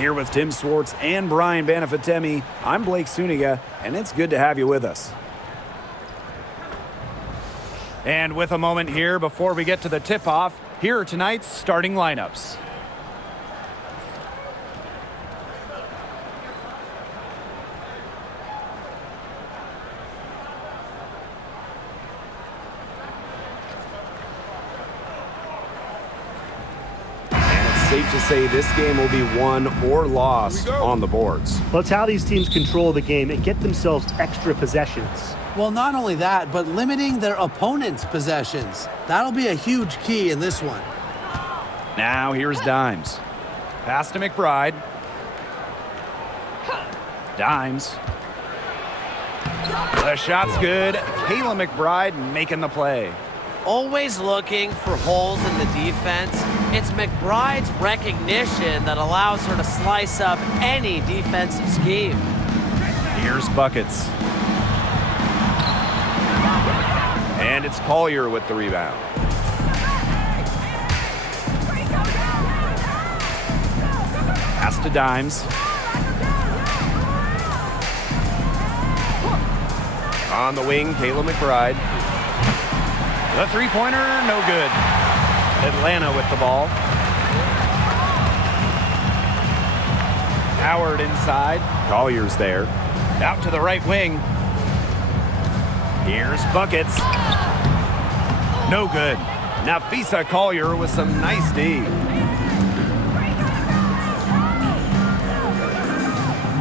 Here with Tim Swartz and Brian Banafitemi, I'm Blake Suniga, and it's good to have you with us. And with a moment here before we get to the tip-off, here are tonight's starting lineups. Safe to say this game will be won or lost on the boards. Well, it's how these teams control the game and get themselves extra possessions. Well, not only that, but limiting their opponent's possessions. That'll be a huge key in this one. Now here's Dimes. Pass to McBride. Dimes. The shot's good. Kayla McBride making the play. Always looking for holes in the defense. It's McBride's recognition that allows her to slice up any defensive scheme. Here's Buckets. And it's Collier with the rebound. Pass to Dimes. On the wing, Kayla McBride. The three-pointer, no good. Atlanta with the ball. Howard inside. Collier's there. Out to the right wing. Here's Buckets. No good. Nafisa Collier with some nice D.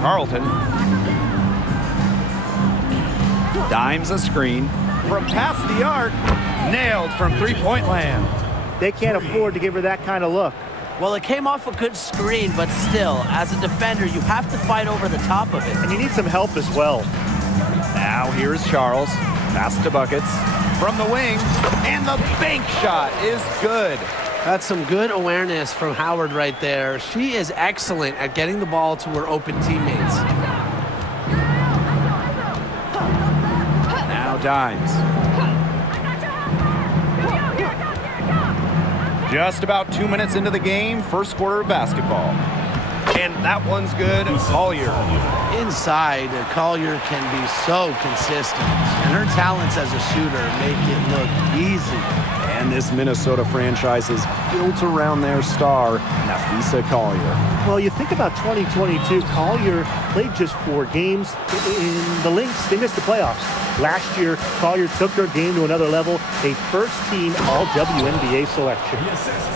Carlton. Dimes a screen. From past the arc. Nailed from three-point land. They can't afford to give her that kind of look. Well, it came off a good screen, but still, as a defender, you have to fight over the top of it. And you need some help as well. Now here's Charles. Pass to Buckets. From the wing. And the bank shot is good. That's some good awareness from Howard right there. She is excellent at getting the ball to her open teammates. Now Dimes. Just about 2 minutes into the game, first quarter of basketball. And that one's good. Collier. Inside, Collier can be so consistent. And her talents as a shooter make it look easy. And this Minnesota franchise is built around their star, Nafisa Collier. Well, you think about 2022, Collier played just 4 games. In the Lynx, they missed the playoffs. Last year, Collier took her game to another level, a first-team all-WNBA selection.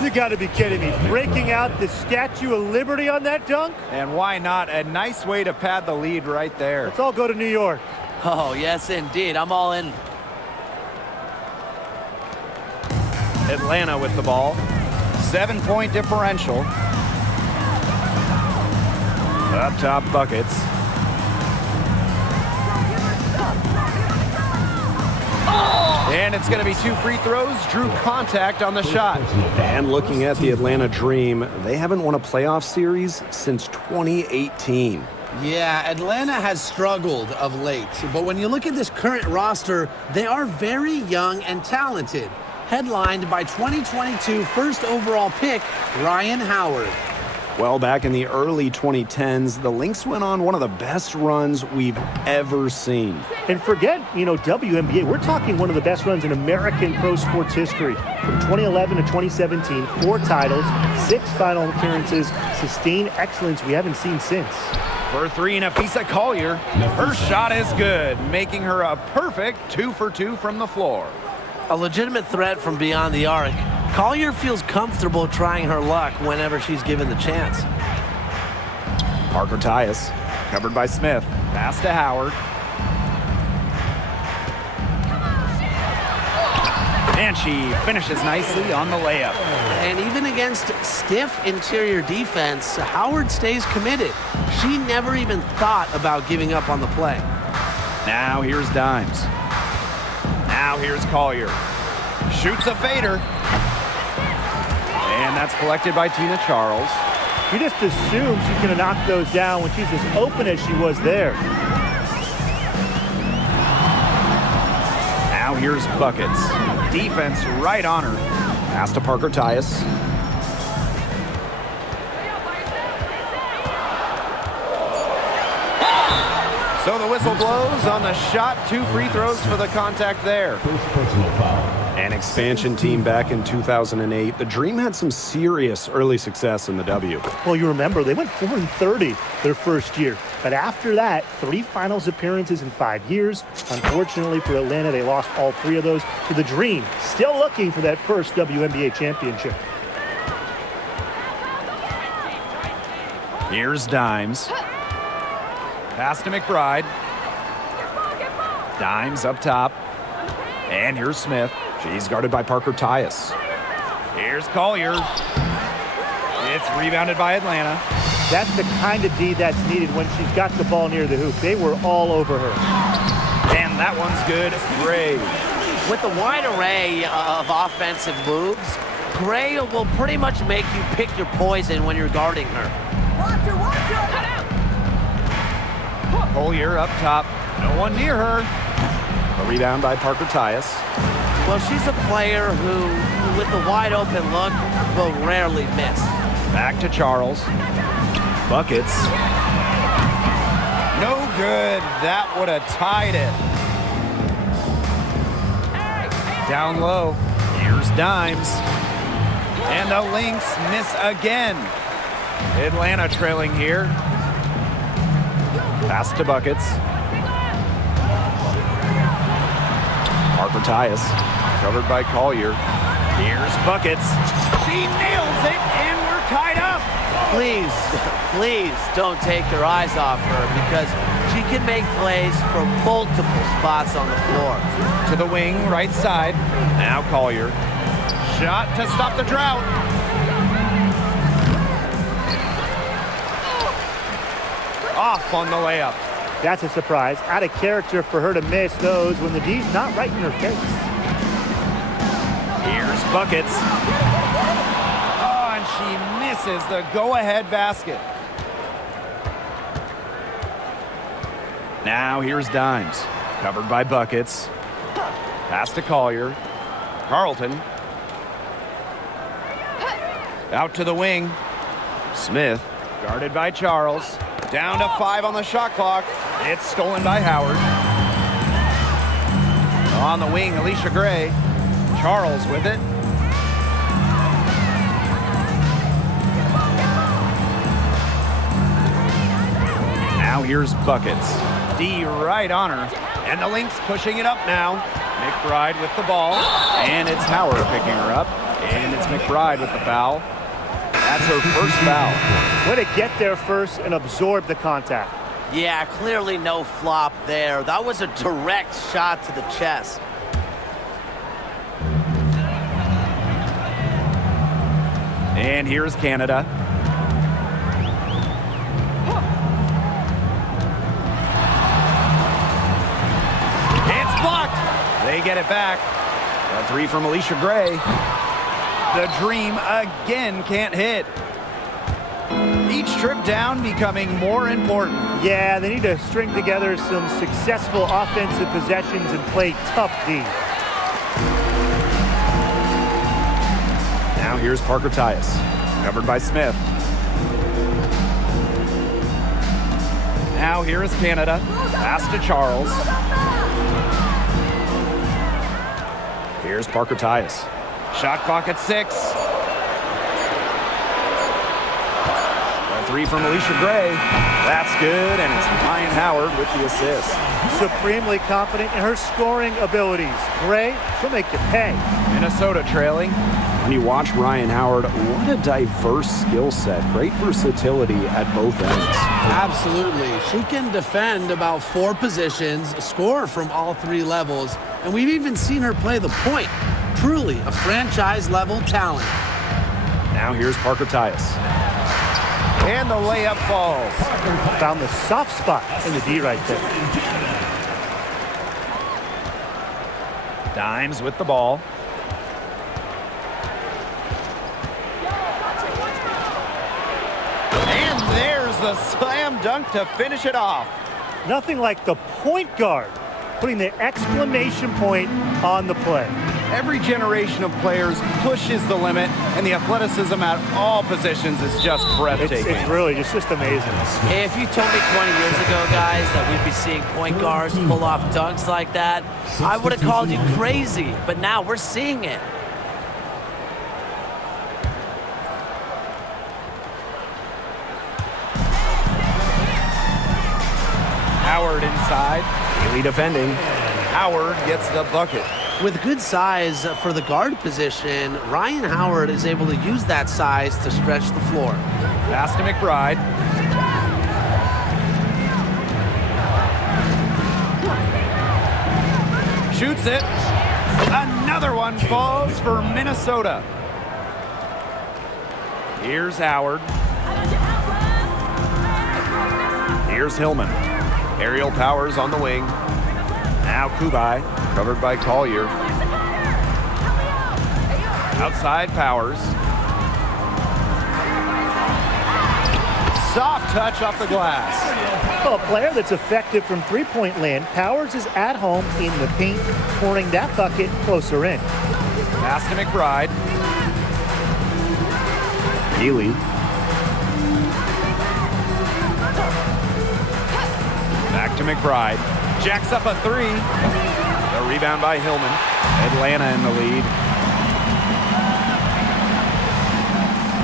You got to be kidding me. Breaking out the Statue of Liberty on that dunk? And why not? A nice way to pad the lead right there. Let's all go to New York. Oh, yes, indeed. I'm all in. Atlanta with the ball. 7-point differential. Up top, Buckets. And it's going to be 2 free throws. Drew contact on the shot. And looking at the Atlanta Dream, they haven't won a playoff series since 2018. Yeah, Atlanta has struggled of late. But when you look at this current roster, they are very young and talented. Headlined by 2022 first overall pick, Ryan Howard. Well, back in the early 2010s, the Lynx went on one of the best runs we've ever seen. And forget, WNBA. We're talking one of the best runs in American pro sports history. From 2011 to 2017, 4 titles, 6 final appearances, sustained excellence we haven't seen since. For 3, Nafisa Collier. Her shot is good, making her a perfect 2 for 2 from the floor. A legitimate threat from beyond the arc. Collier feels comfortable trying her luck whenever she's given the chance. Parker Tyus, covered by Smith. Pass to Howard. And she finishes nicely on the layup. And even against stiff interior defense, Howard stays committed. She never even thought about giving up on the play. Now here's Dimes. Now here's Collier. Shoots a fader. And that's collected by Tina Charles. You just assume she's going to knock those down when she's as open as she was there. Now here's Buckets. Defense right on her. Pass to Parker Tyus. So the whistle blows on the shot. 2 free throws for the contact there. First personal foul. An expansion team back in 2008. The Dream had some serious early success in the W. Well, you remember, they went 4-30 their first year. But after that, 3 finals appearances in 5 years. Unfortunately for Atlanta, they lost all 3 of those to the Dream. Still looking for that first WNBA championship. Here's Dimes. Pass to McBride. Dimes up top. And here's Smith. She's guarded by Parker Tyus. Here's Collier. It's rebounded by Atlanta. That's the kind of D that's needed when she's got the ball near the hoop. They were all over her. And that one's good. Gray. With the wide array of offensive moves, Gray will pretty much make you pick your poison when you're guarding her. Collier up top. No one near her. A rebound by Parker Tyus. Well, she's a player who, with the wide open look, will rarely miss. Back to Charles. Buckets. No good. That would have tied it. Down low. Here's Dimes. And the Lynx miss again. Atlanta trailing here. Pass to Buckets. Parker Tyus. Covered by Collier. Here's Buckets. She nails it, and we're tied up. Please don't take your eyes off her because she can make plays from multiple spots on the floor. To the wing, right side. Now Collier. Shot to stop the drought. Off on the layup. That's a surprise. Out of character for her to miss those when the D's not right in her face. Here's Buckets. Oh, and she misses the go-ahead basket. Now here's Dimes. Covered by Buckets. Pass to Collier. Carlton. Out to the wing. Smith. Guarded by Charles. Down to 5 on the shot clock. It's stolen by Howard. On the wing, Alicia Gray. Charles with it. Now here's Buckets. D right on her. And the Lynx pushing it up now. McBride with the ball. And it's Howard picking her up. And it's McBride with the foul. That's her first foul. Way to get there first and absorb the contact. Yeah, clearly no flop there. That was a direct shot to the chest. And here's Canada. It's blocked. They get it back. A 3 from Alicia Gray. The Dream again can't hit. Each trip down becoming more important. Yeah, they need to string together some successful offensive possessions and play tough D. Now here's Parker Tyus. Covered by Smith. Now here is Canada. Pass to Charles. Here's Parker Tyus. Shot clock at 6. A 3 from Alicia Gray. That's good, and it's Ryan Howard with the assist. Supremely confident in her scoring abilities. Gray, she'll make you pay. Minnesota trailing. When you watch Ryan Howard, what a diverse skill set. Great versatility at both ends. Absolutely. She can defend about 4 positions, score from all 3 levels, and we've even seen her play the point. Truly a franchise-level talent. Now here's Parker Tyus. And the layup falls. Found the soft spot in the D right there. Dimes with the ball. And there's the slam dunk to finish it off. Nothing like the point guard putting the exclamation point on the play. Every generation of players pushes the limit, and the athleticism at all positions is just breathtaking. It's really just amazing. Hey, if you told me 20 years ago, guys, that we'd be seeing point guards pull off dunks like that, I would have called you crazy. But now we're seeing it. Howard inside. Really defending. Howard gets the bucket. With good size for the guard position, Ryan Howard is able to use that size to stretch the floor. Pass to McBride. Shoots it. Another one falls for Minnesota. Here's Howard. Here's Hillman. Aerial Powers on the wing. Now Kubai, covered by Collier. Outside Powers. Soft touch off the glass. Well, a player that's effective from three-point land, Powers is at home in the paint, pouring that bucket closer in. Pass to McBride. Healy. Back to McBride. Jacks up a three. The rebound by Hillman. Atlanta in the lead.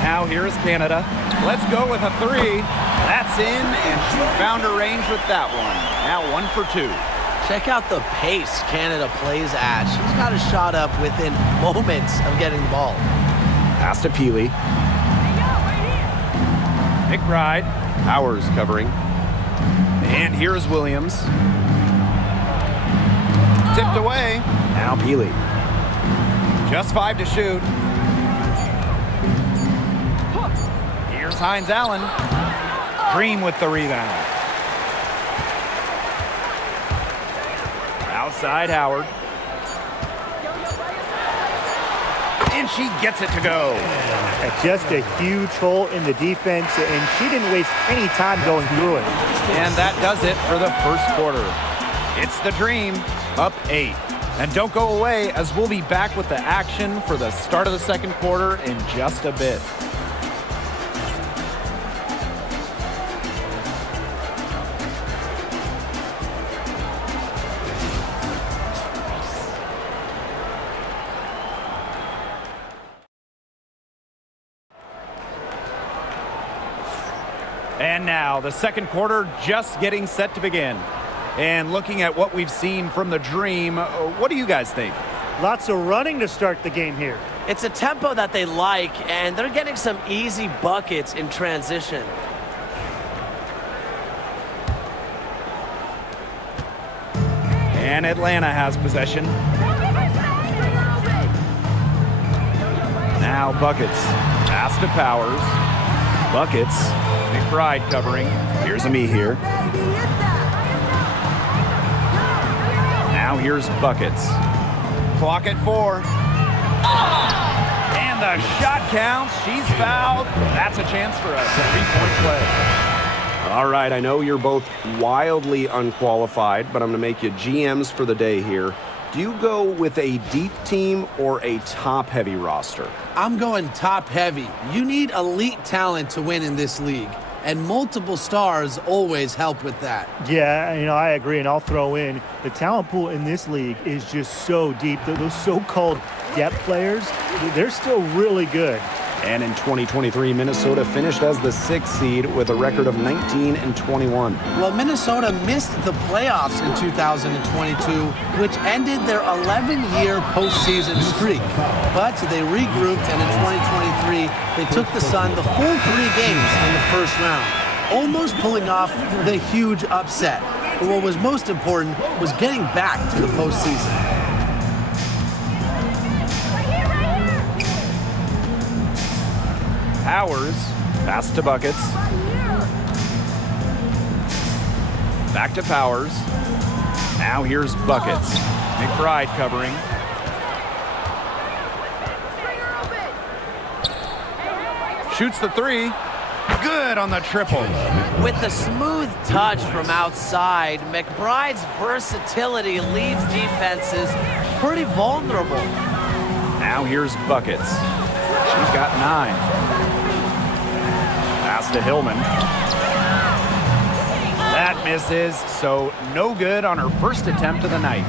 Now here's Canada. Let's go with a three. That's in, and she found her range with that one. Now 1 for 2. Check out the pace Canada plays at. She's got a shot up within moments of getting the ball. Pass to Peely. McBride. Powers covering. And here's Williams. Tipped away. Now Peely. Just 5 to shoot. Here's Hines Allen. Green with the rebound. Outside Howard. And she gets it to go. Just a huge hole in the defense, and she didn't waste any time going through it. And that does it for the first quarter. It's the Dream, up 8. And don't go away, as we'll be back with the action for the start of the second quarter in just a bit. And now the second quarter just getting set to begin. And looking at what we've seen from the Dream, what do you guys think? Lots of running to start the game here. It's a tempo that they like, and they're getting some easy buckets in transition. And Atlanta has possession. Now Buckets. Pass to Powers. Buckets. McBride covering. Here's a me here. Now here's Buckets. Clock at 4. And the shot counts. She's fouled. That's a chance for a three-point play. All right, I know you're both wildly unqualified, but I'm going to make you GMs for the day here. Do you go with a deep team or a top-heavy roster? I'm going top-heavy. You need elite talent to win in this league, and multiple stars always help with that. Yeah, I agree, and I'll throw in the talent pool in this league is just so deep. Those so-called depth players, they're still really good. And in 2023, Minnesota finished as the 6th seed with a record of 19-21. Well, Minnesota missed the playoffs in 2022, which ended their 11-year postseason streak. But they regrouped, and in 2023, they took the Sun the full 3 games in the first round, almost pulling off the huge upset. But what was most important was getting back to the postseason. Powers, pass to Buckets. Back to Powers. Now here's Buckets. McBride covering. Shoots the 3. Good on the triple. With a smooth touch from outside, McBride's versatility leaves defenses pretty vulnerable. Now here's Buckets. She's got 9. Pass to Hillman. That misses, so no good on her first attempt of the night.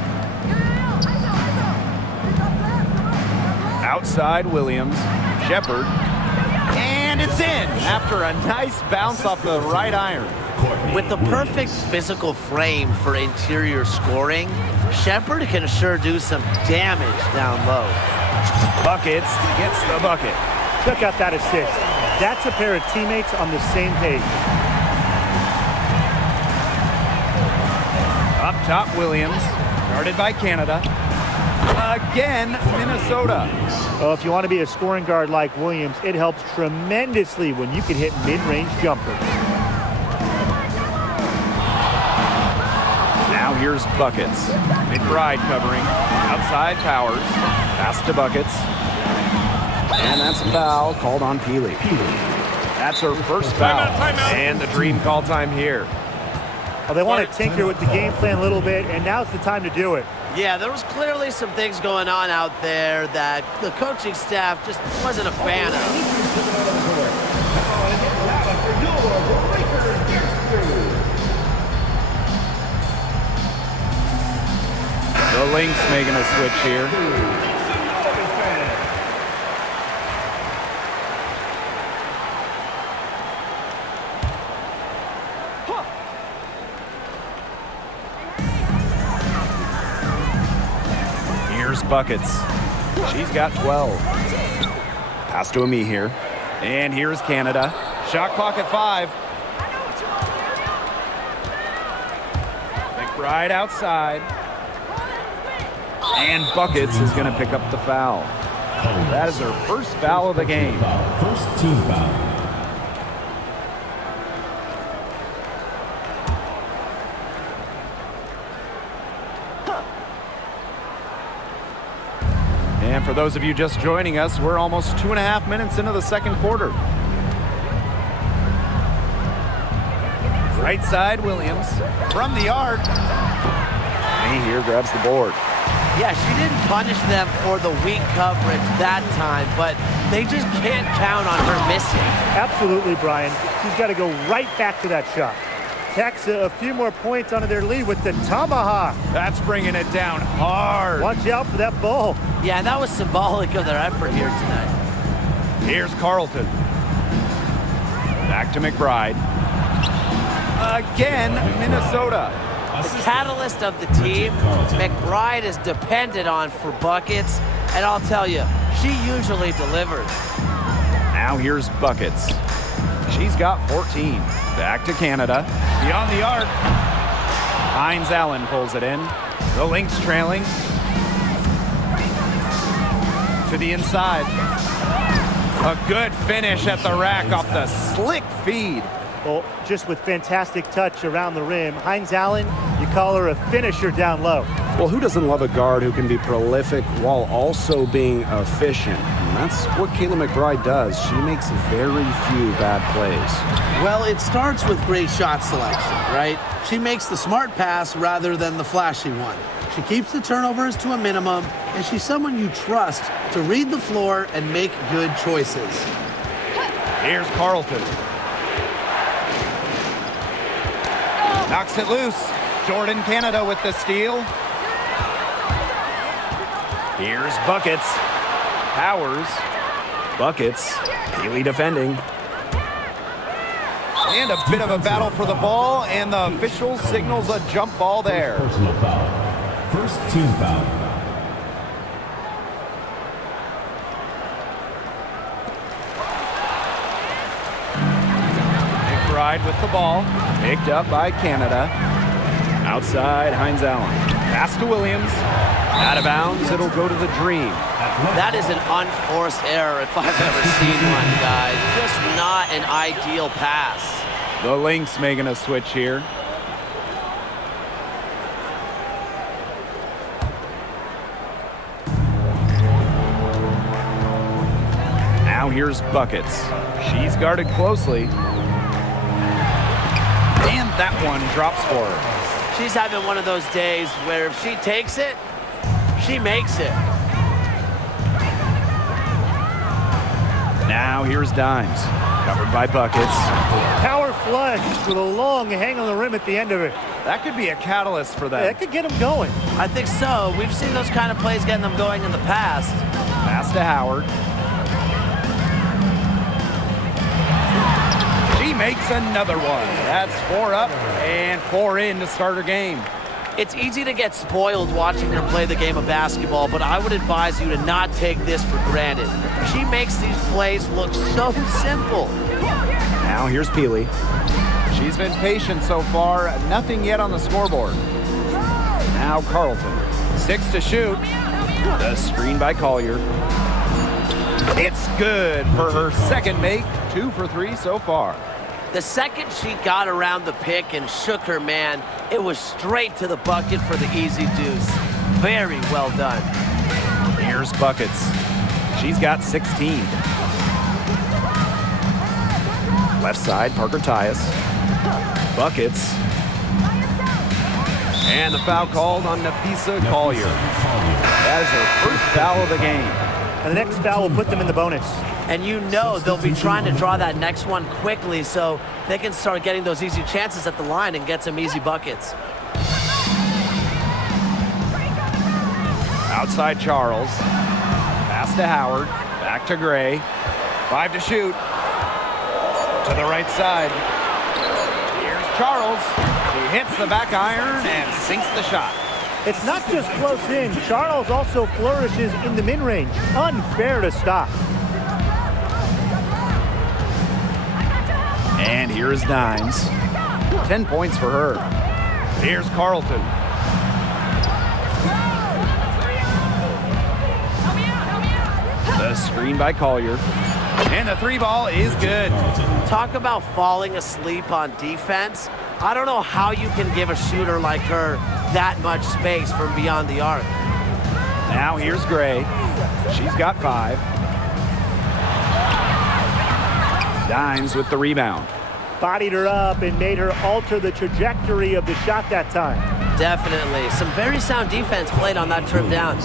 Outside Williams. Shepard. And it's in after a nice bounce off the right iron. With the perfect physical frame for interior scoring, Shepard can sure do some damage down low. Buckets gets the bucket. Check out that assist. That's a pair of teammates on the same page. Up top, Williams. Guarded by Canada. Again, Minnesota. Oh, if you want to be a scoring guard like Williams, it helps tremendously when you can hit mid-range jumpers. Now here's Buckets. McBride covering. Outside Powers. Pass to Buckets. And that's a foul called on Peely. That's her first foul. And the dream call time here. Well, they want to tinker with the game plan a little bit, and now's the time to do it. Yeah, there was clearly some things going on out there that the coaching staff just wasn't a fan of. The Lynx making a switch here. Here's Buckets. She's got 12. Pass to Ami here. And here's Canada. Shot clock at 5. McBride outside. And Buckets is going to pick up the foul. That is her first foul of the game. First team foul. And for those of you just joining us, we're almost 2.5 minutes into the second quarter. Right side, Williams. From the arc. He here grabs the board. Yeah, she didn't punish them for the weak coverage that time, but they just can't count on her missing. Absolutely, Brian. She's got to go right back to that shot. Tacks a few more points onto their lead with the tomahawk. That's bringing it down hard. Watch out for that ball. Yeah, that was symbolic of their effort here tonight. Here's Carlton. Back to McBride. Again, Minnesota. The catalyst of the team, McBride is depended on for buckets, and I'll tell you, she usually delivers. Now here's Buckets. She's got 14. Back to Canada. Beyond the arc. Hines Allen pulls it in. The Lynx trailing. To the inside. A good finish at the rack off the slick feed. Well, just with fantastic touch around the rim. Hines Allen, you call her a finisher down low. Well, who doesn't love a guard who can be prolific while also being efficient? And that's what Kayla McBride does. She makes very few bad plays. Well, it starts with great shot selection, right? She makes the smart pass rather than the flashy one. She keeps the turnovers to a minimum, and she's someone you trust to read the floor and make good choices. Here's Carlton. Knocks it loose. Jordan Canada with the steal. Here's Buckets. Powers. Buckets. Peely defending. And a bit of a battle for the ball, and the official signals a jump ball there. Personal foul. First team foul. McBride with the ball. Picked up by Canada. Outside, Hines Allen. Pass to Williams. Out of bounds, it'll go to the Dream. That is an unforced error if I've ever seen one, guys. Just not an ideal pass. The Lynx making a switch here. Now here's Buckets. She's guarded closely. And that one drops for her. She's having one of those days where if she takes it, she makes it. Now here's Dimes, covered by Buckets. Power flush with a long hang on the rim at the end of it. That could be a catalyst for them. That could get them going. I think so. We've seen those kind of plays getting them going in the past. Pass to Howard. She makes another one. That's 4 up and 4 in to start her game. It's easy to get spoiled watching her play the game of basketball, but I would advise you to not take this for granted. She makes these plays look so simple. Now here's Peely. She's been patient so far. Nothing yet on the scoreboard. Now Carlton. 6 to shoot. The screen by Collier. It's good for her second make. 2 for 3 so far. The second she got around the pick and shook her man, it was straight to the bucket for the easy deuce. Very well done. Here's Buckets. She's got 16. Left side, Parker Tyus. Buckets. And the foul called on Nafisa Collier. That is her first foul of the game. And the next foul will put them in the bonus. And you know they'll be trying to draw that next one quickly so they can start getting those easy chances at the line and get some easy buckets. Outside Charles. Pass to Howard. Back to Gray. 5 to shoot. To the right side. Here's Charles. He hits the back iron and sinks the shot. It's not just close in. Charles also flourishes in the mid-range. Unfair to stop. And here is Dimes. 10 points for her. Here's Carlton. The screen by Collier. And the 3 ball is good. Talk about falling asleep on defense. I don't know how you can give a shooter like her that much space from beyond the arc. Now here's Gray. She's got 5. Dimes with the rebound. Bodied her up and made her alter the trajectory of the shot that time. Definitely. Some very sound defense played on that trip down.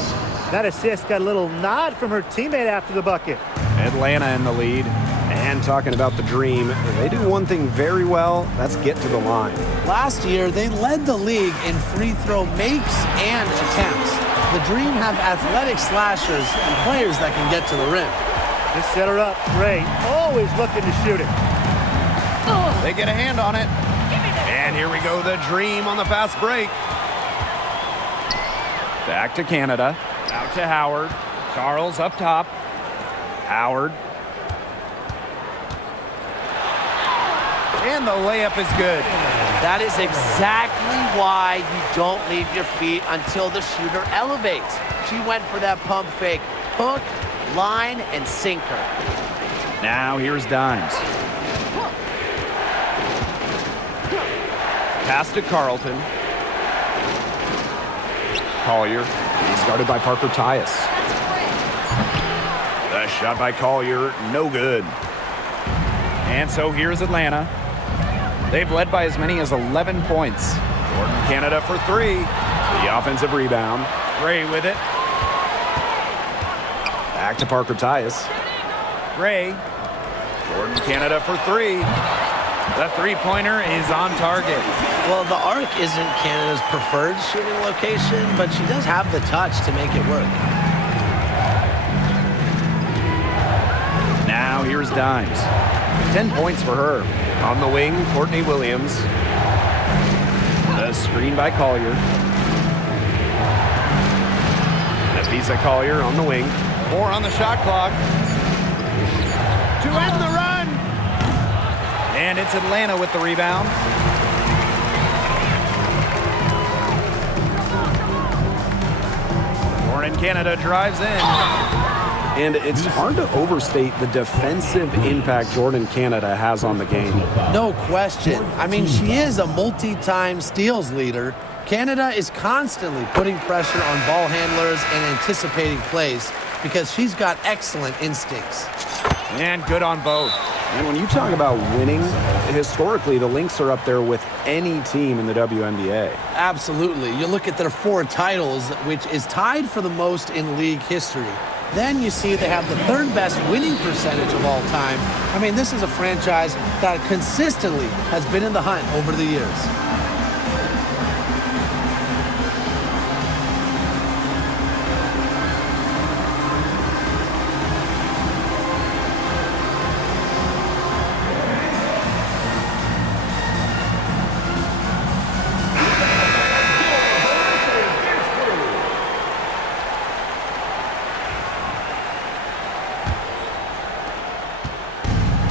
That assist got a little nod from her teammate after the bucket. Atlanta in the lead. And talking about the Dream, they do one thing very well. That's get to the line. Last year, they led the league in free throw makes and attempts. The Dream have athletic slashers and players that can get to the rim. Just set her up. Gray, always looking to shoot it. They get a hand on it. And here we go, the Dream on the fast break. Back to Canada. Out to Howard. Charles up top. Howard. And the layup is good. That is exactly why you don't leave your feet until the shooter elevates. She went for that pump fake. Hook, line, and sinker. Now here's Dimes. Pass to Carlton. Collier. He's guarded by Parker Tyus. The shot by Collier, no good. And so here's Atlanta. They've led by as many as 11 points. Jordan Canada for 3. The offensive rebound. Gray with it. Back to Parker Tyus. Gray. Jordan Canada for 3. The three-pointer is on target. Well, the arc isn't Canada's preferred shooting location, but she does have the touch to make it work. Now here's Dimes. 10 points for her. On the wing, Courtney Williams. The screen by Collier. Nafisa Collier on the wing. 4 on the shot clock. To end the run. And it's Atlanta with the rebound. Jordan Canada drives in. And it's hard to overstate the defensive impact Jordan Canada has on the game. No question. I mean, she is a multi-time steals leader. Canada is constantly putting pressure on ball handlers and anticipating plays because she's got excellent instincts. And good on both. And when you talk about winning, historically, the Lynx are up there with any team in the WNBA. Absolutely. You look at their 4 titles, which is tied for the most in league history. Then you see they have the third best winning percentage of all time. I mean, this is a franchise that consistently has been in the hunt over the years.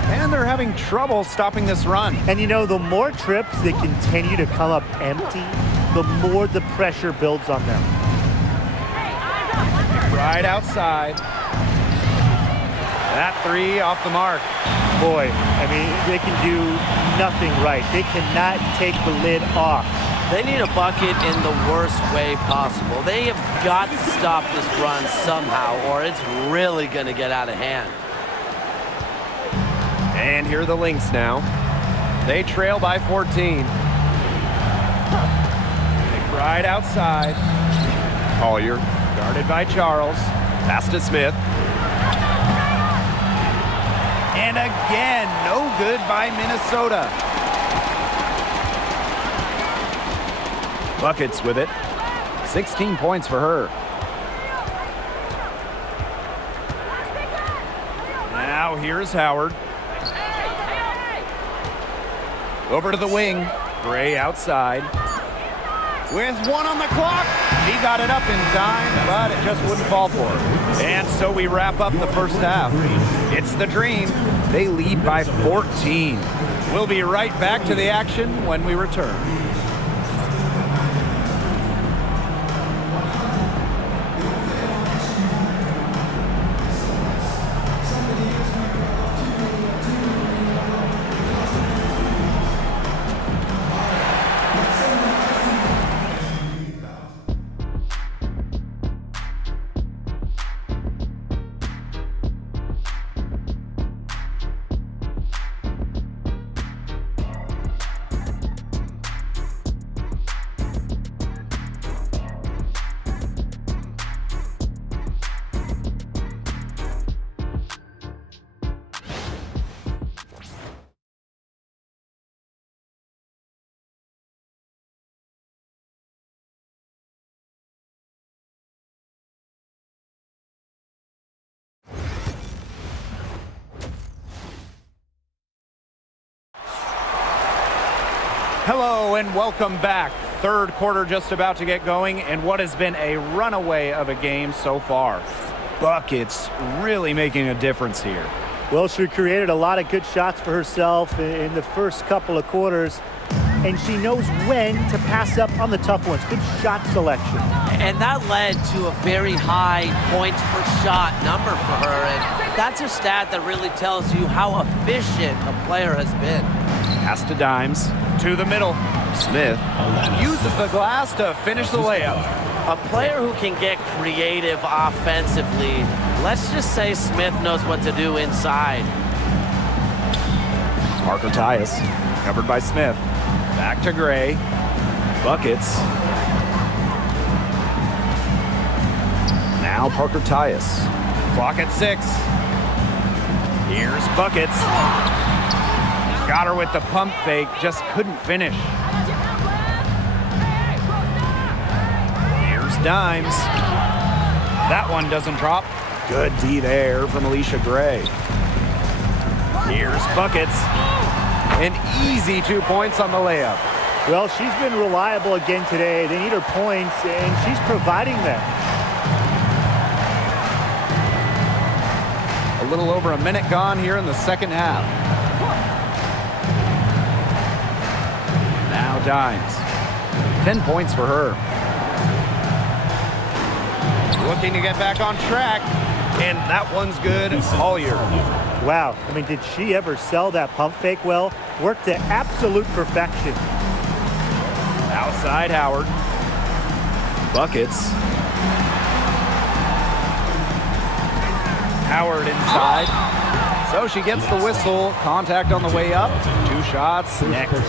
And they're having trouble stopping this run. And you know, the more trips they continue to come up empty, the more the pressure builds on them. Right outside. That three off the mark. Boy, I mean, they can do nothing right. They cannot take the lid off. They need a bucket in the worst way possible. They have got to stop this run somehow, or it's really going to get out of hand. And here are the Lynx now. They trail by 14. McBride outside. Collier, guarded by Charles. Pass to Smith. And again, no good by Minnesota. Buckets with it. 16 points for her. Now here's Howard. Over to the wing. Gray outside. With one on the clock. He got it up in time, but it just wouldn't fall for him. And so we wrap up the first half. It's the Dream. They lead by 14. We'll be right back to the action when we return. Hello and welcome back. Third quarter just about to get going, and what has been a runaway of a game so far. Buckets really making a difference here. Well, she created a lot of good shots for herself in the first couple of quarters, and she knows when to pass up on the tough ones. Good shot selection. And that led to a very high points per shot number for her, and that's a stat that really tells you how efficient a player has been. Pass to Dimes, to the middle. Smith uses the glass to finish the layup. A player who can get creative offensively. Let's just say Smith knows what to do inside. Parker Tyus, covered by Smith. Back to Gray. Buckets. Now Parker Tyus. Clock at 6. Here's Buckets. Got her with the pump fake, just couldn't finish. Here's Dimes. That one doesn't drop. Good D there from Alicia Gray. Here's Buckets. An easy 2 points on the layup. Well, she's been reliable again today. They need her points, and she's providing them. A little over a minute gone here in the second half. Now Dimes. 10 points for her. Looking to get back on track, and that one's good. Collier. Wow, I mean, did she ever sell that pump fake well? Worked to absolute perfection. Outside Howard. Buckets. Howard inside. So she gets the whistle. Contact on the way up. 2 shots. Next.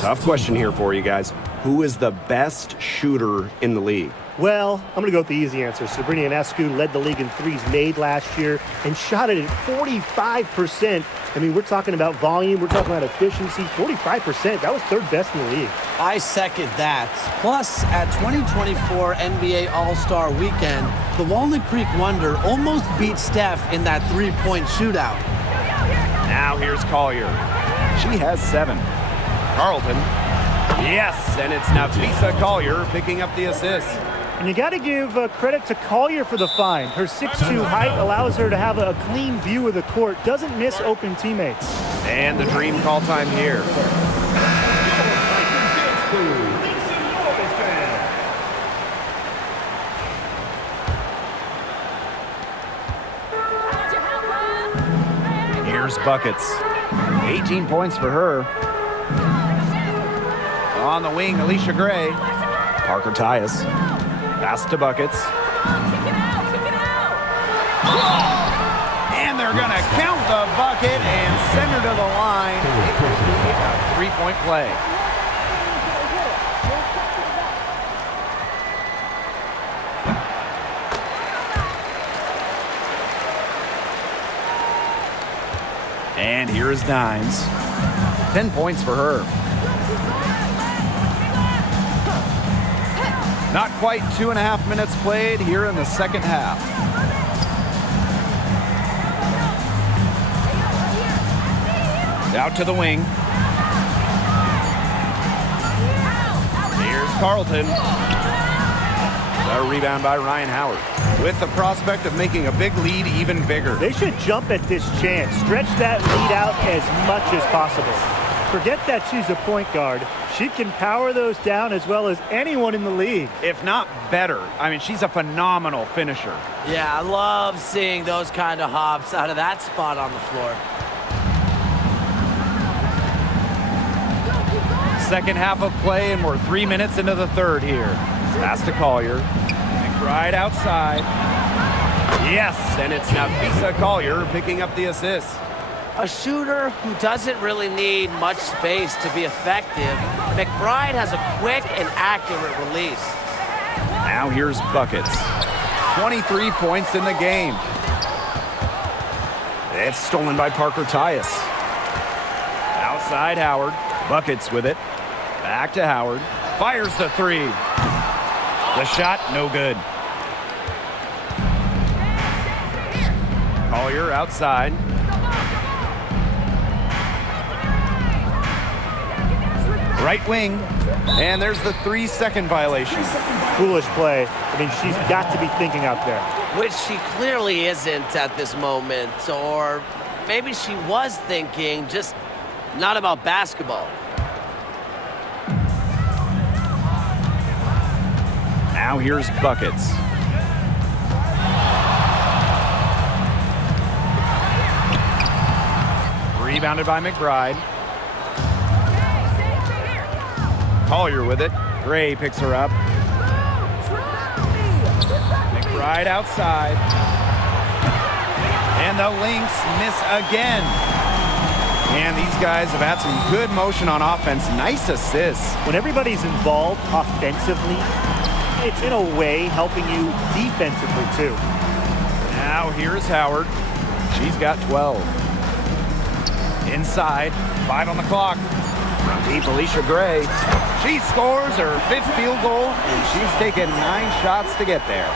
Tough question here for you guys. Who is the best shooter in the league? Well, I'm going to go with the easy answer. Sabrina Ionescu led the league in threes made last year and shot it at 45%. I mean, we're talking about volume. We're talking about efficiency. 45%. That was third best in the league. I second that. Plus, at 2024 NBA All-Star Weekend, the Walnut Creek Wonder almost beat Steph in that three-point shootout. Now here's Collier. She has 7. Carlton. Yes, and it's Nafisa Collier picking up the assist. And you got to give credit to Collier for the find. Her 6'2" height allows her to have a clean view of the court, doesn't miss open teammates. And the dream call time here. Here's Buckets. 18 points for her. On the wing, Alicia Gray. Parker Tyus. Pass to Buckets. And they're going to count the bucket and send her to the line. It will be a three-point play. And here is Dimes. 10 points for her. Not quite 2.5 minutes played here in the second half. Out to the wing. Here's Carlton. A rebound by Ryan Howard. With the prospect of making a big lead even bigger. They should jump at this chance. Stretch that lead out as much as possible. Forget that she's a point guard. She can power those down as well as anyone in the league. If not better. I mean, she's a phenomenal finisher. Yeah, I love seeing those kind of hops out of that spot on the floor. Second half of play, and we're 3 minutes into the third here. Pass to Collier. McBride outside. Yes, and it's Nafisa Collier picking up the assist. A shooter who doesn't really need much space to be effective, McBride has a quick and accurate release. Now here's Buckets. 23 points in the game. It's stolen by Parker Tyus. Outside Howard. Buckets with it. Back to Howard. Fires the three. The shot, no good. Collier outside. Right wing, and there's the 3-second violation. Foolish play. I mean, she's got to be thinking out there. Which she clearly isn't at this moment, or maybe she was thinking, just not about basketball. Now here's Buckets. Rebounded by McBride. Collier with it. Gray picks her up. McBride outside. And the Lynx miss again. And these guys have had some good motion on offense. Nice assists. When everybody's involved offensively, it's in a way helping you defensively too. Now here's Howard. She's got 12. Inside, 5 on the clock. From deep, Alicia Gray. She scores her 5th field goal, and she's taken 9 shots to get there.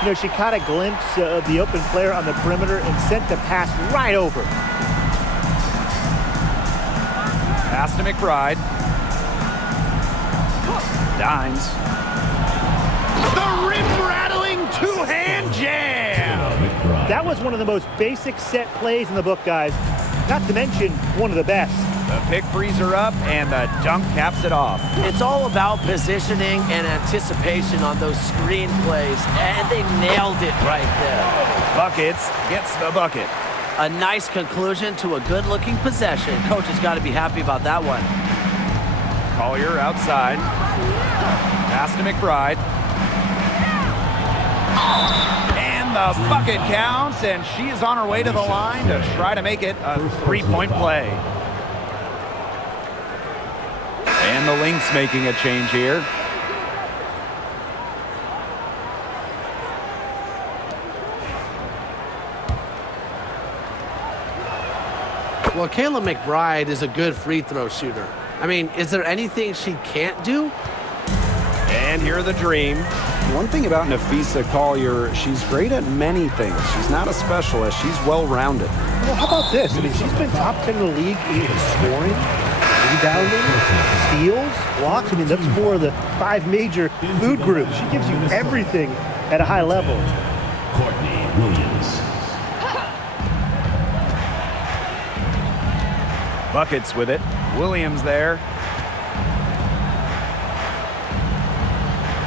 You know, she caught a glimpse of the open player on the perimeter and sent the pass right over. Pass to McBride. Dimes. The rim-rattling two-hand jam! That was one of the most basic set plays in the book, guys. Not to mention, one of the best. The pick frees her up, and the dunk caps it off. It's all about positioning and anticipation on those screen plays, and they nailed it right there. Buckets gets the bucket. A nice conclusion to a good-looking possession. Coach has got to be happy about that one. Collier outside. Pass to McBride. And the bucket counts, and she is on her way to the line to try to make it a 3-point play. And the Lynx making a change here. Well, Kayla McBride is a good free throw shooter. I mean, is there anything she can't do? And here the dream. One thing about Nafisa Collier, she's great at many things. She's not a specialist. She's well-rounded. Well, how about this? I mean, she's been top 10 in the league in scoring, rebounding, steals, blocks. I mean, that's four of the 5 major food groups. She gives you everything at a high level. Courtney Williams. Buckets with it. Williams there.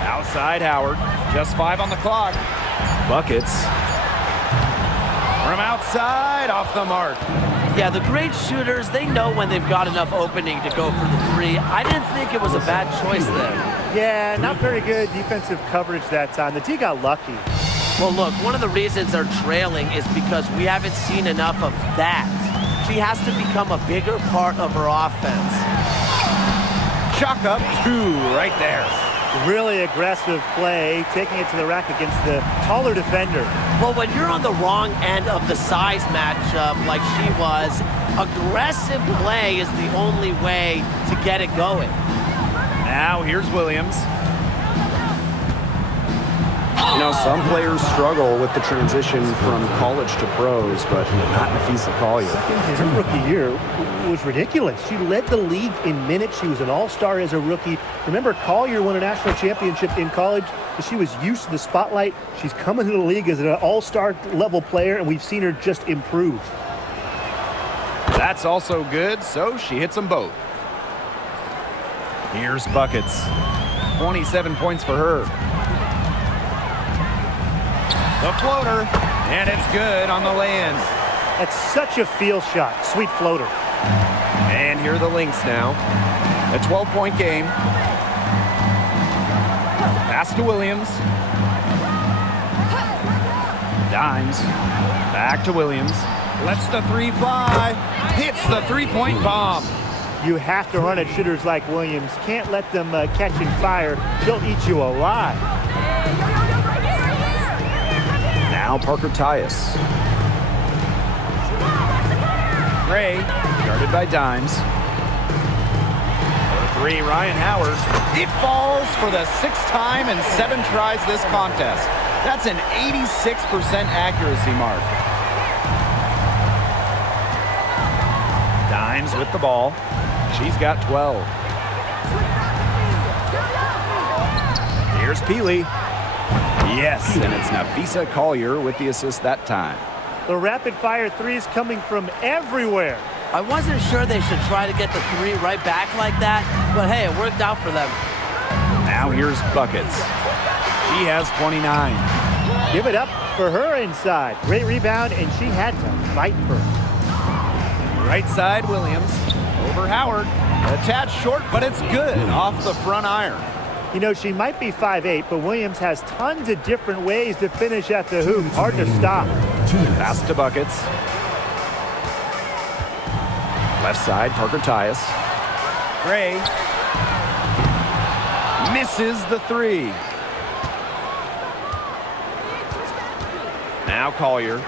Outside Howard. Just 5 on the clock. Buckets. From outside, off the mark. Yeah, the great shooters, they know when they've got enough opening to go for the 3. I didn't think it was a bad choice there. Yeah, not very good defensive coverage that time. The D got lucky. Well, look, one of the reasons they're trailing is because we haven't seen enough of that. She has to become a bigger part of her offense. Chalk up 2 right there. Really aggressive play, taking it to the rack against the taller defender. Well, when you're on the wrong end of the size matchup like she was, aggressive play is the only way to get it going. Now here's Williams. You know, some players struggle with the transition from college to pros, but not Nafisa Collier. Her rookie year was ridiculous. She led the league in minutes. She was an all-star as a rookie. Remember, Collier won a national championship in college. She was used to the spotlight. She's coming to the league as an all-star level player, and we've seen her just improve. That's also good, so she hits them both. Here's Buckets. 27 points for her. The floater, and it's good on the land. That's such a feel shot. Sweet floater. And here are the Lynx now. A 12-point game. Pass to Williams. Dimes. Back to Williams. Lets the 3 fly. Hits the 3-point bomb. You have to run at shooters like Williams. Can't let them catching fire. She'll eat you alive. Now Parker Tyus. Gray, guarded by Dimes. For 3, Ryan Howard. It falls for the 6th time in 7 tries this contest. That's an 86% accuracy mark. Dimes with the ball. She's got 12. Here's Peely. Yes, and it's Nafisa Collier with the assist that time. The rapid-fire threes coming from everywhere. I wasn't sure they should try to get the 3 right back like that, but hey, it worked out for them. Now here's Buckets. She has 29. Give it up for her inside. Great rebound, and she had to fight for it. Right side, Williams. Over Howard. A tad short, but it's good off the front iron. You know, she might be 5'8", but Williams has tons of different ways to finish at the hoop. Hard to stop. Pass to Buckets. Left side, Parker Tyus. Gray. Misses the 3. Now Collier.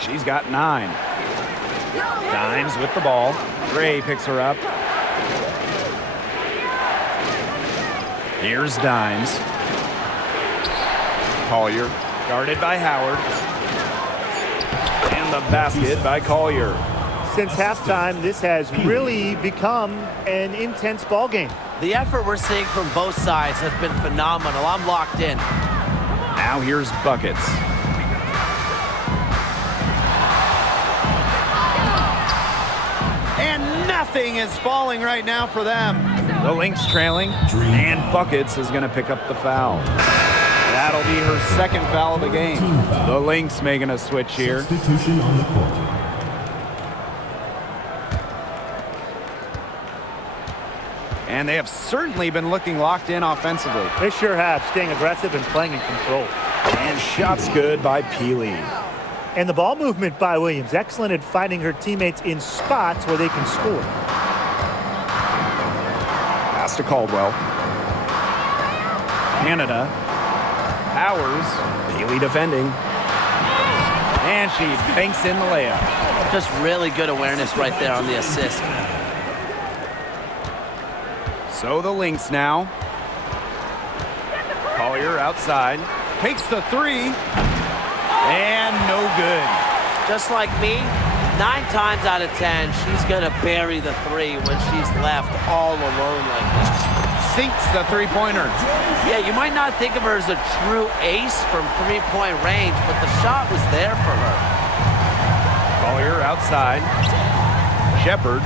She's got 9. Dimes with the ball. Gray picks her up. Here's Dimes. Collier, guarded by Howard. And the basket by Collier. Since halftime, this has really become an intense ball game. The effort we're seeing from both sides has been phenomenal. I'm locked in. Now here's Buckets. And nothing is falling right now for them. The Lynx trailing, and Buckets is going to pick up the foul. That'll be her 2nd foul of the game. The Lynx making a switch here. Substitution on the court. And they have certainly been looking locked in offensively. They sure have, staying aggressive and playing in control. And shots good by Peely. And the ball movement by Williams. Excellent at finding her teammates in spots where they can score. Pass to Caldwell. Canada. Powers. Peely defending. And she banks in the layup. Just really good awareness right there on the assist. So the Lynx now. Collier outside. Takes the three. And no good. Just like me, 9 times out of 10, she's going to bury the three when she's left all alone like this. Sinks the three-pointer. Yeah, you might not think of her as a true ace from three-point range, but the shot was there for her. Collier outside. Shepard.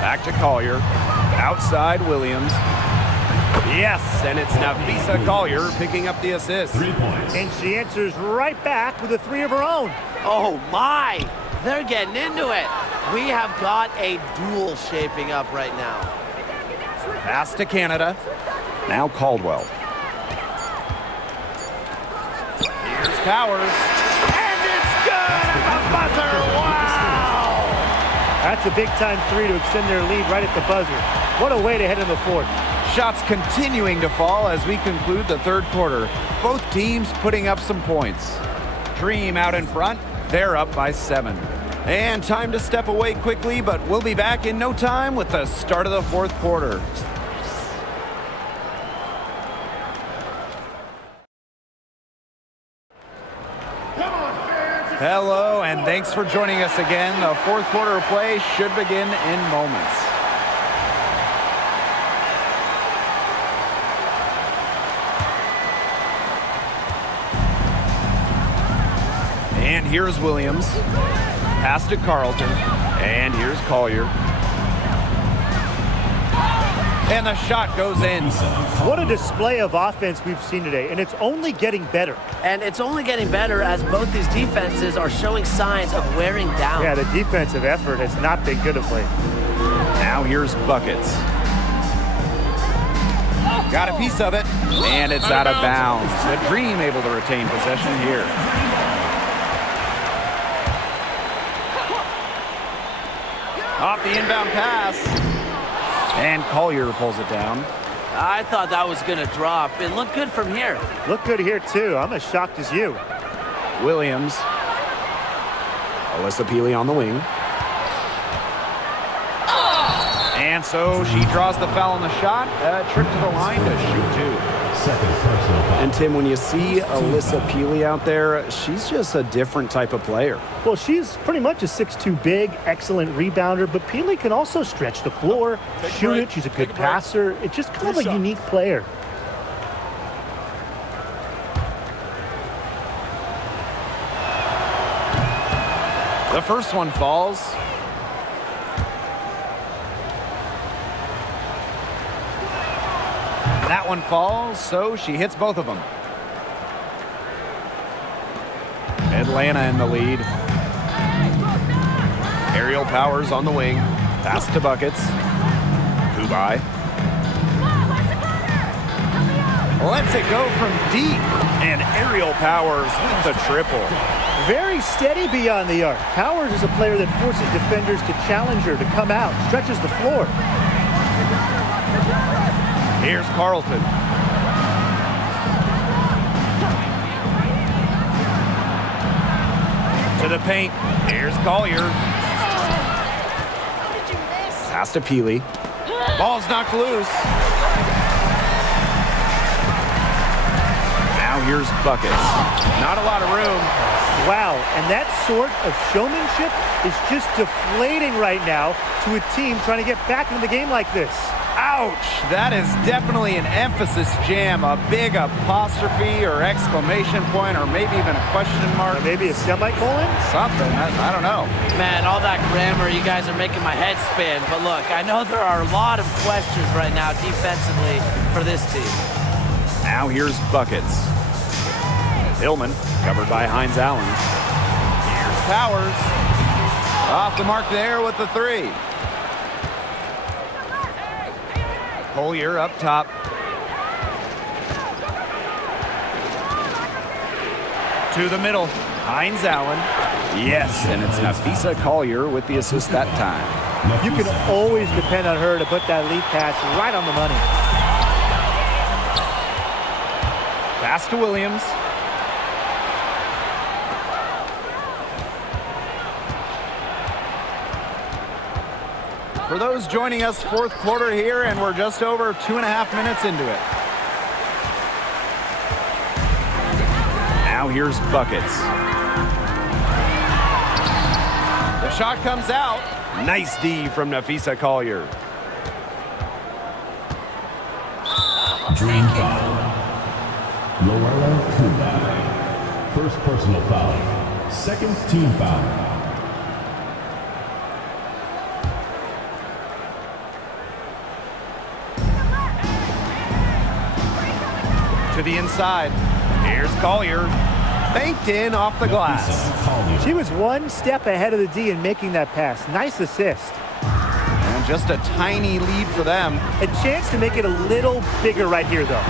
Back to Collier. Outside Williams. Yes, and it's Nafisa Collier picking up the assist. 3 points. And she answers right back with a three of her own. Oh my, they're getting into it. We have got a duel shaping up right now. Pass to Canada. Now Caldwell. Here's Powers. And it's good at the buzzer. Wow! That's a big-time three to extend their lead right at the buzzer. What a way to head in the fourth. Shots continuing to fall as we conclude the third quarter. Both teams putting up some points. Dream out in front. They're up by 7. And time to step away quickly, but we'll be back in no time with the start of the fourth quarter. Hello, and thanks for joining us again. The fourth quarter of play should begin in moments. And here's Williams. Pass to Carlton. And here's Collier. And the shot goes in. What a display of offense we've seen today, and it's only getting better. And it's only getting better as both these defenses are showing signs of wearing down. Yeah, the defensive effort has not been good of late. Now here's Buckets. Got a piece of it, and it's out of bounds. The Dream able to retain possession here. Off the inbound pass. And Collier pulls it down. I thought that was going to drop. It looked good from here. Look good here, too. I'm as shocked as you. Williams. Alyssa Peely on the wing. And so she draws the foul on the shot. A trip to the line to shoot 2. Second personal foul. And Tim, when you see Alyssa Peely out there, she's just a different type of player. Well, she's pretty much a 6'2" big, excellent rebounder, but Peely can also stretch the floor, shoot it. She's a good passer. It's just kind of a unique player. The first one falls. That one falls, so she hits both of them. Atlanta in the lead. Aerial Powers on the wing. Pass to Buckets. Kubai. Lets it go from deep. And Aerial Powers with the triple. Very steady beyond the arc. Powers is a player that forces defenders to challenge her, to come out, stretches the floor. Here's Carlton. To the paint. Here's Collier. Pass to Peely. Ball's knocked loose. Now here's Buckets. Not a lot of room. Wow, and that sort of showmanship is just deflating right now to a team trying to get back into the game like this. Ouch! That is definitely an emphasis jam, a big apostrophe or exclamation point, or maybe even a question mark. Or maybe a semicolon? Something, I don't know. Man, all that grammar, you guys are making my head spin. But look, I know there are a lot of questions right now defensively for this team. Now here's Buckets. Hillman, covered by Hines Allen. Here's Powers. Off the mark there with the 3. Collier up top. To the middle. Hines Allen. Yes, and it's Nafisa Collier with the assist that time. You can always depend on her to put that lead pass right on the money. Pass to Williams. For those joining us, fourth quarter here, and we're just over 2.5 minutes into it. Now here's buckets. The shot comes out. Nice D from Nafisa Collier. Dream foul. Loella Kunai. First personal foul. Second team foul. To the inside. Here's Collier. Banked in off the glass. She was one step ahead of the D in making that pass. Nice assist. And just a tiny lead for them. A chance to make it a little bigger right here, though.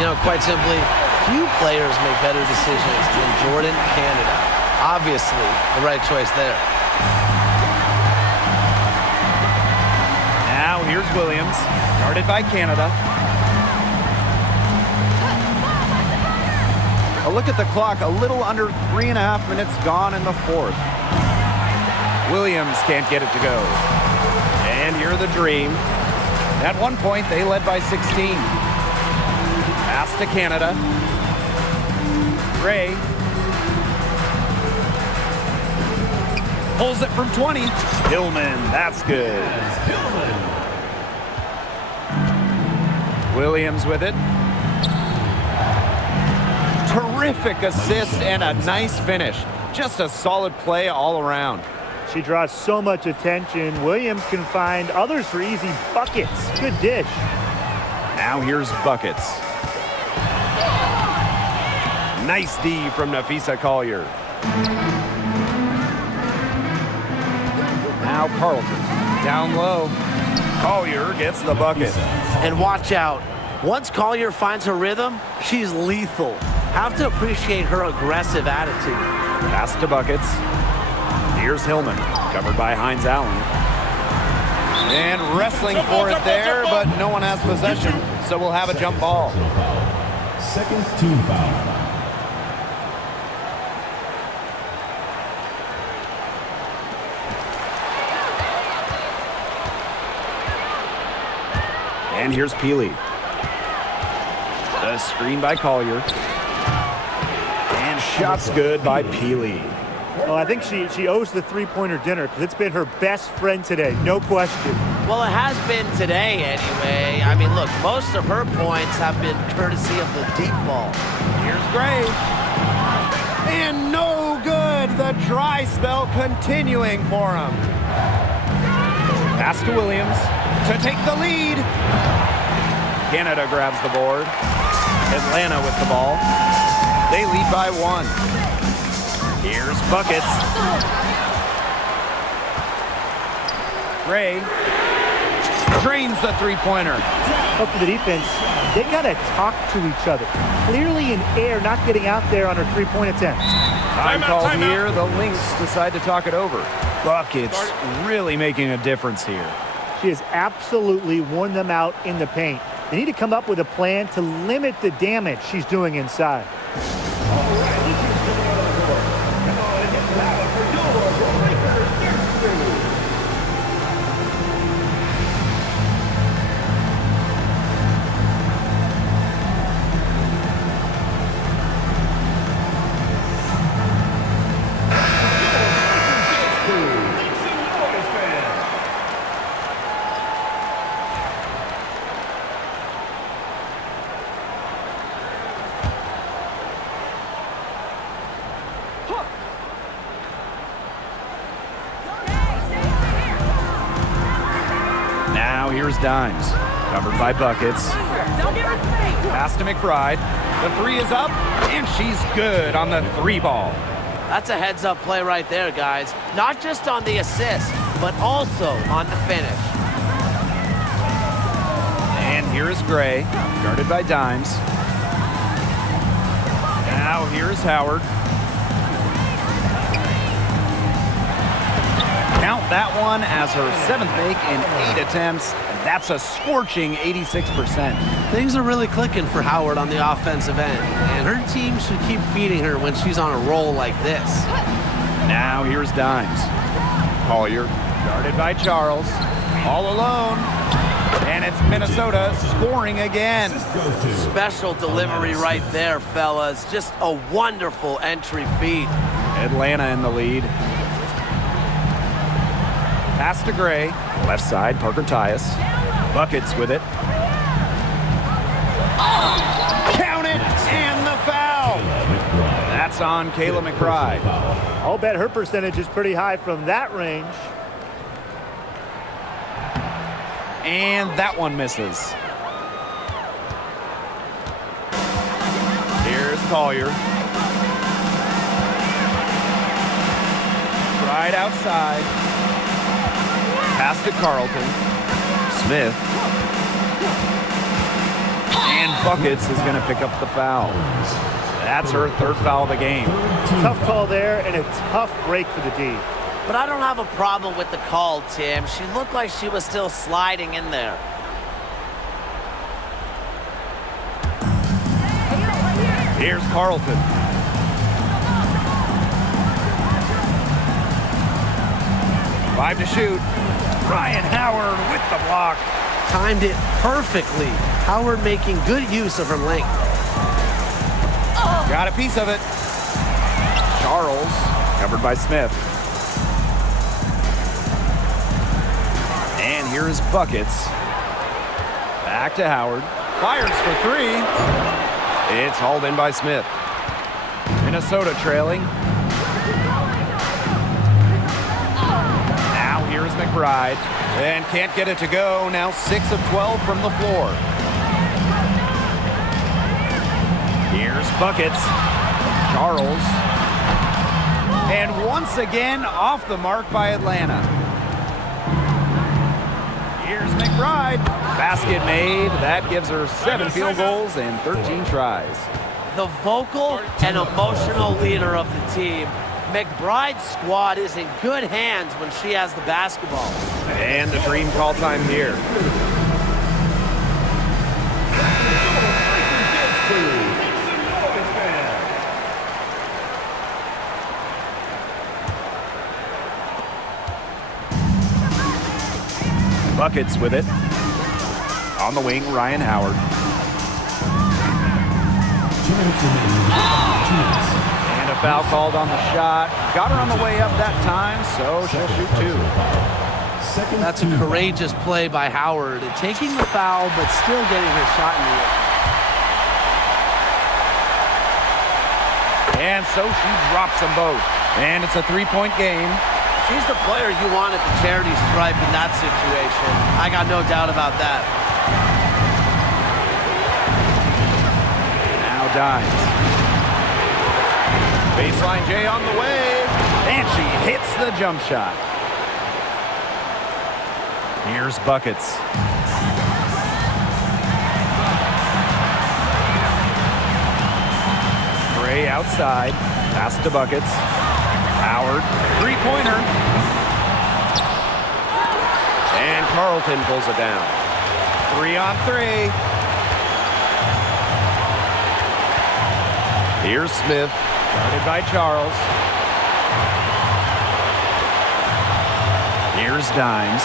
You know, quite simply, few players make better decisions than Jordan Canada. Obviously, the right choice there. Now here's Williams, guarded by Canada. A look at the clock, a little under 3.5 minutes gone in the fourth. Williams can't get it to go. And here the Dream. At one point, they led by 16. Pass to Canada. Gray. Pulls it from 20. Hillman, that's good. Williams with it. Terrific assist and a nice finish. Just a solid play all around. She draws so much attention. Williams can find others for easy buckets. Good dish. Now here's buckets. Nice D from Nafisa Collier. Now Carlton. Down low. Collier gets the bucket. And watch out. Once Collier finds her rhythm, she's lethal. Have to appreciate her aggressive attitude. Pass to buckets. Here's Hillman, covered by Hines Allen. And wrestling for it there, but no one has possession, so we'll have a jump ball. Second team foul. And here's Peely. The screen by Collier. And shots good by Peely. Well, I think she owes the three-pointer dinner because it's been her best friend today, no question. Well, it has been today anyway. I mean, look, most of her points have been courtesy of the deep ball. Here's Gray. And no good. The dry spell continuing for him. Pass to Williams to take the lead. Canada grabs the board. Atlanta with the ball. They lead by 1. Here's buckets. Gray drains the three-pointer. But for the defense, they got to talk to each other. Clearly in air, not getting out there on her three-point attempt. Time called here. The Lynx decide to talk it over. Buckets really making a difference here. She has absolutely worn them out in the paint. They need to come up with a plan to limit the damage she's doing inside. Here's Dimes, covered by buckets. Pass to McBride. The three is up, and she's good on the three ball. That's a heads-up play right there, guys. Not just on the assist, but also on the finish. And here is Gray, guarded by Dimes. Now here's Howard. Count that one as her 7th make in 8 attempts. That's a scorching 86%. Things are really clicking for Howard on the offensive end, and her team should keep feeding her when she's on a roll like this. Now here's Dimes. Collier, guarded by Charles. All alone. And it's Minnesota scoring again. Special delivery right there, fellas. Just a wonderful entry feed. Atlanta in the lead. Pass to Gray. Left side, Parker Tyus. Buckets with it. Count it, and the foul. That's on Kayla McBride. I'll bet her percentage is pretty high from that range. And that one misses. Here's Collier. Right outside. Pass to Carlton. Smith. And Buckets is going to pick up the foul. That's her third foul of the game. Tough call there and a tough break for the D. But I don't have a problem with the call, Tim. She looked like she was still sliding in there. Here's Carlton. Five to shoot. Ryan Howard with the block. Timed it perfectly. Howard making good use of her length. Got a piece of it. Charles, covered by Smith. And here's Buckets. Back to Howard. Fires for three. It's hauled in by Smith. Minnesota trailing. Now here's McBride. And can't get it to go. Now 6 of 12 from the floor. Here's Buckets. Charles. And once again, off the mark by Atlanta. Here's McBride. Basket made. That gives her 7 field goals and 13 tries. The vocal and emotional leader of the team. McBride's squad is in good hands when she has the basketball. And the dream call time here. Buckets with it. On the wing, Ryan Howard. And a foul called on the shot. Got her on the way up that time, so she'll shoot 2. That's a courageous play by Howard, taking the foul but still getting her shot in the air. And so she drops them both. And it's a 3-point game. She's the player you want at the charity stripe in that situation. I got no doubt about that. Now Dimes. Baseline J on the way. And she hits the jump shot. Here's Buckets. Gray outside. Pass to Buckets. Howard, three-pointer. And Carlton pulls it down. 3-on-3. Here's Smith, guarded by Charles. Here's Dimes.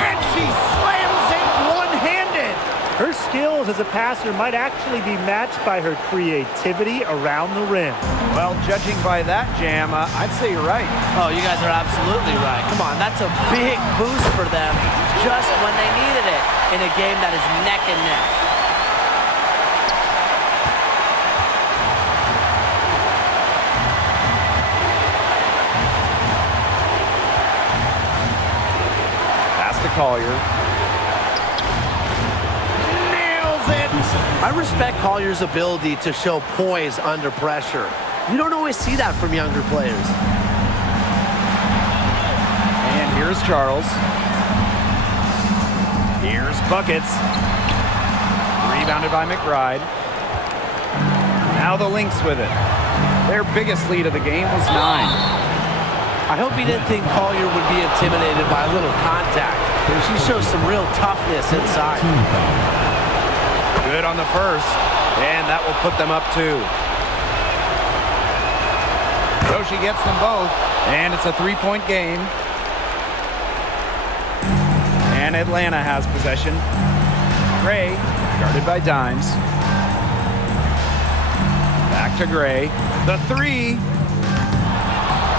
And she slams it one-handed. Her skills as a passer might actually be matched by her creativity around the rim. Well, judging by that jam, I'd say you're right. Oh, you guys are absolutely right. Come on, that's a big boost for them just when they needed it in a game that is neck and neck. Pass to Collier. Nails it! I respect Collier's ability to show poise under pressure. You don't always see that from younger players. And here's Charles. Here's Buckets. Rebounded by McBride. Now the Lynx with it. Their biggest lead of the game was 9. I hope he didn't think Collier would be intimidated by a little contact. She shows some real toughness inside. Good on the first, and that will put them up 2. So she gets them both, and it's a 3-point game. And Atlanta has possession. Gray, guarded by Dimes. Back to Gray. The three.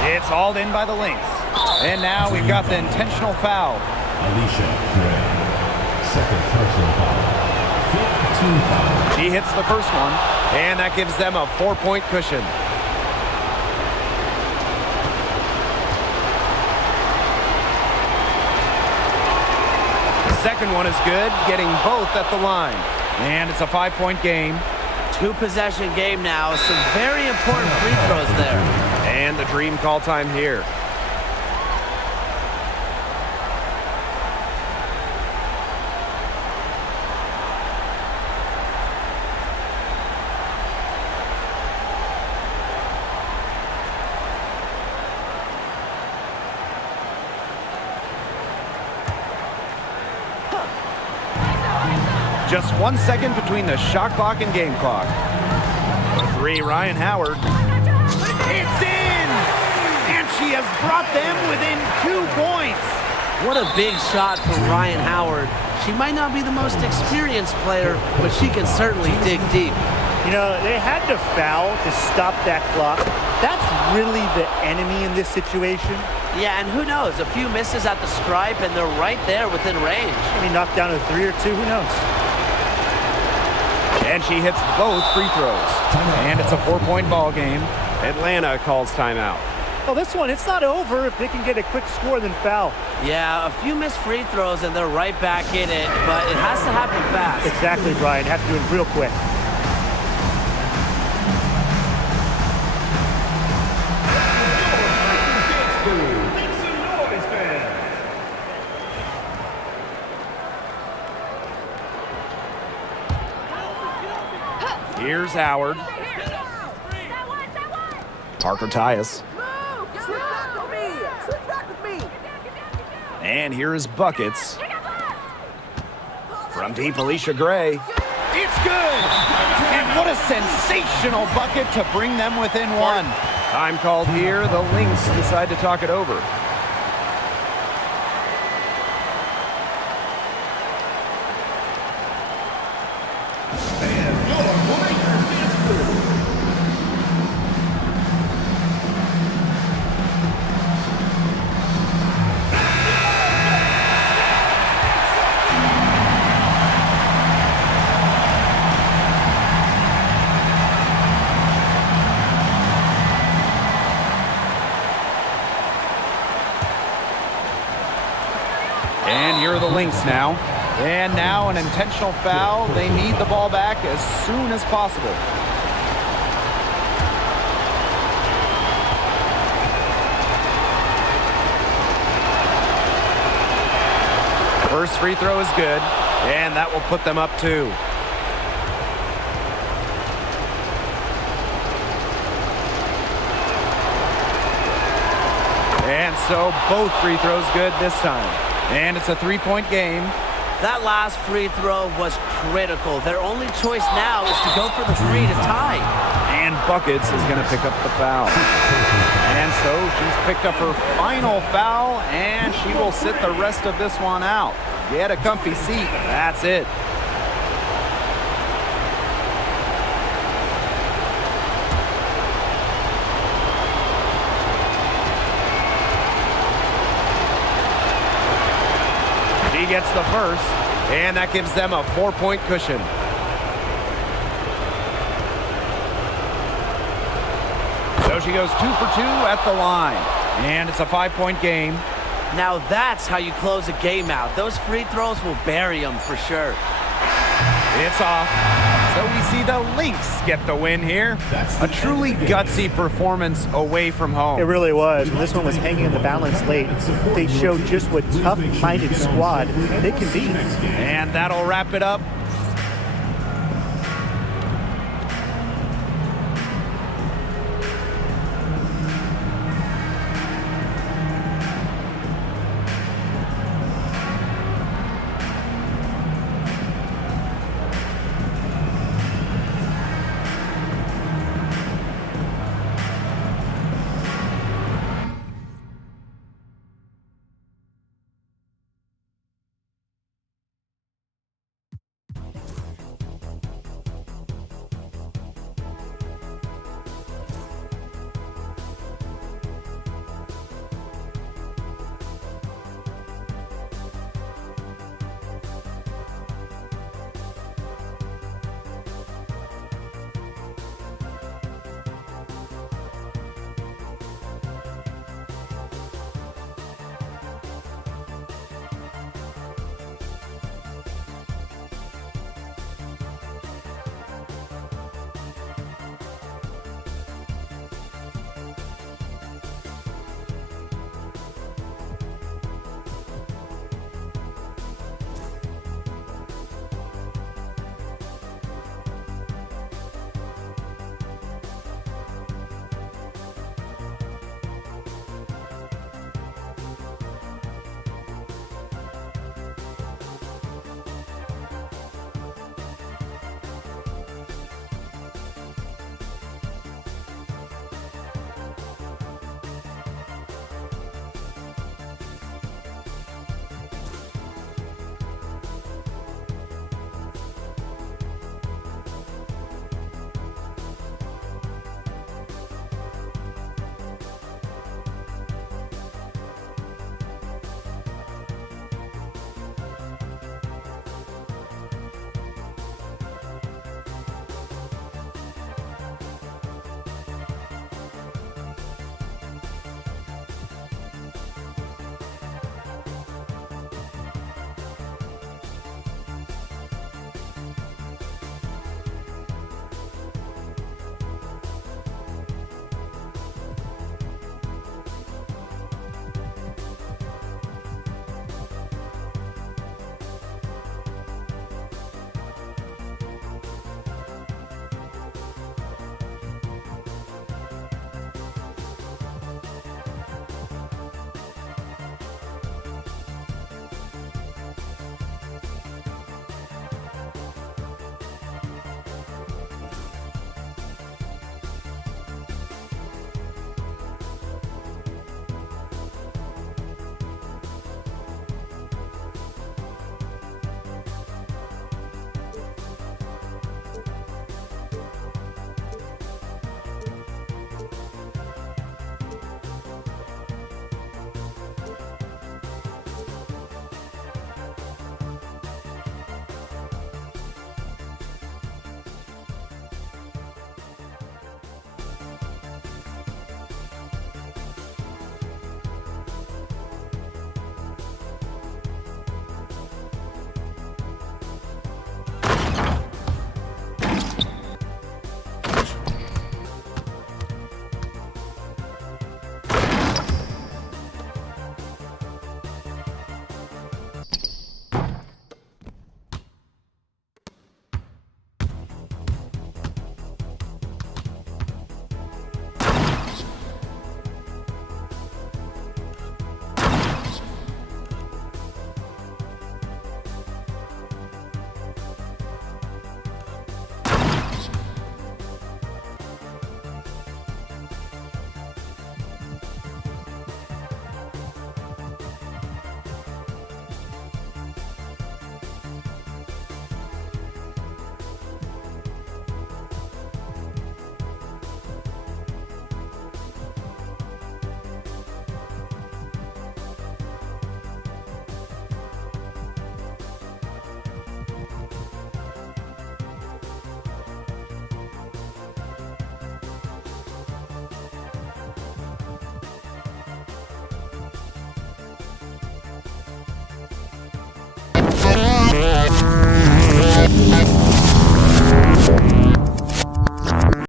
It's hauled in by the Lynx. And now we've got the intentional foul. Alicia Gray. Second personal foul. 15 foul. She hits the first one, and that gives them a 4-point cushion. The second one is good, getting both at the line. And it's a 5-point game. 2-possession game now. Some very important free throws there. And the dream call time here. Just 1 second between the shot clock and game clock. The three, Ryan Howard. It's in! And she has brought them within 2 points. What a big shot from Ryan Howard. She might not be the most experienced player, but she can certainly dig deep. You know, they had to foul to stop that clock. That's really the enemy in this situation. Yeah, and who knows? A few misses at the stripe, and they're right there within range. I mean, knocked down a 3 or 2, who knows? And she hits both free throws. And it's a 4-point ball game. Atlanta calls timeout. Oh, this one, it's not over if they can get a quick score then foul. Yeah, a few missed free throws, and they're right back in it, but it has to happen fast. Exactly, Brian. Have to do it real quick. Here's Howard. Parker Tyus. And here is Buckets. From deep, Alicia Gray. It's good! And what a sensational bucket to bring them within 1. Time called here. The Lynx decide to talk it over. And here are the Lynx now. And now an intentional foul. They need the ball back as soon as possible. First free throw is good, and that will put them up 2. And so both free throws good this time. And it's a 3-point game. That last free throw was critical. Their only choice now is to go for the free to tie. And Buckets is going to pick up the foul. And so she's picked up her final foul, and she will sit the rest of this one out. Get a comfy seat. That's it. She gets the first, and that gives them a 4-point cushion. So she goes 2 for 2 at the line, and it's a 5-point game. Now that's how you close a game out. Those free throws will bury them for sure. It's off. So we see the Lynx get the win here. A truly gutsy performance away from home. It really was. And this one was hanging in the balance late. They showed just what tough-minded squad they can be. And that'll wrap it up